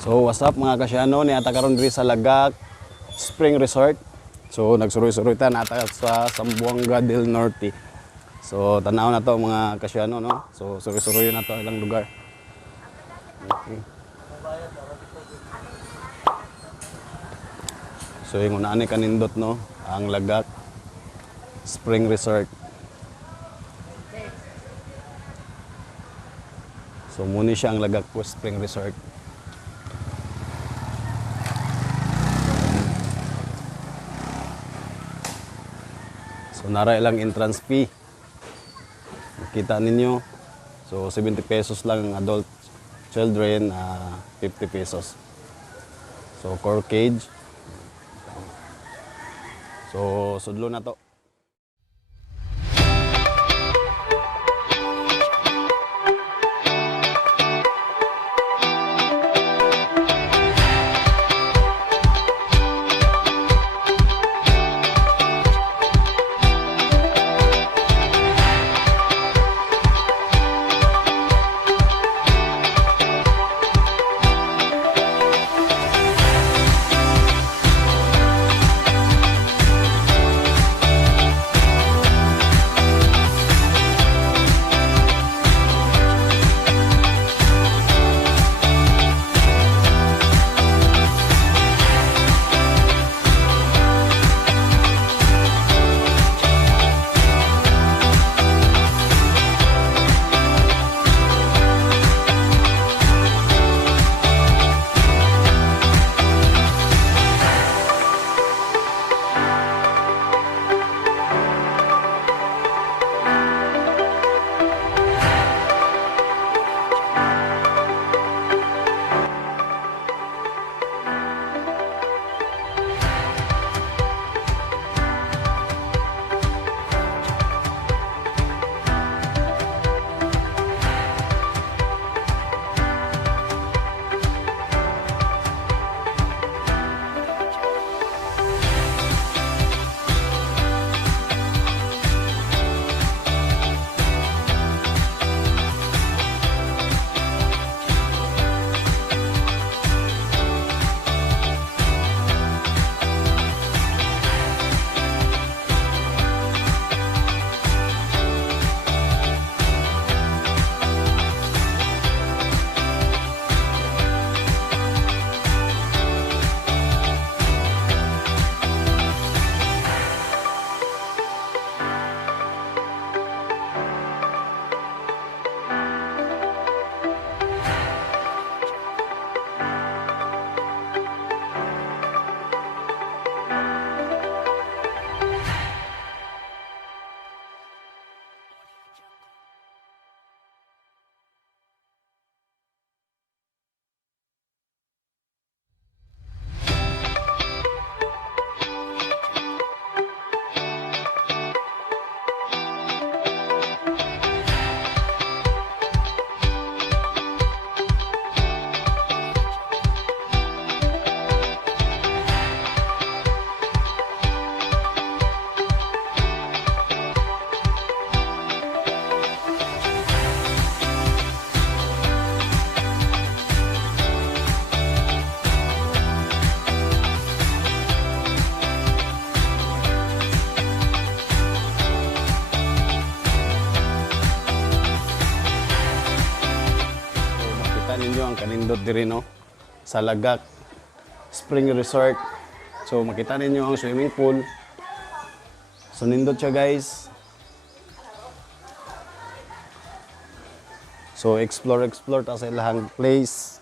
So what's up mga kasyano, ni ata karon diri sa Lagag Spring Resort. So nagsuroy-suroy ta nata sa ZAMBOANGA del Norte. So tanaw na to mga kasyano, no. So suroy-suroy na to ilang lugar. Okay. So yung unaan ni kanindot, no, ang Lagag Spring Resort. So muni siya ang Lagag po Spring Resort. So nara ilang entrance fee. Kita ninyo. So 70 pesos lang ang adult, children 50 pesos. So core cage. So sudlo na to. Ninyo ang kanindot diri, no, sa Lagag Spring Resort. So makita ninyo ang swimming pool. So nindot siya, guys. So explore ta sa ilahang place.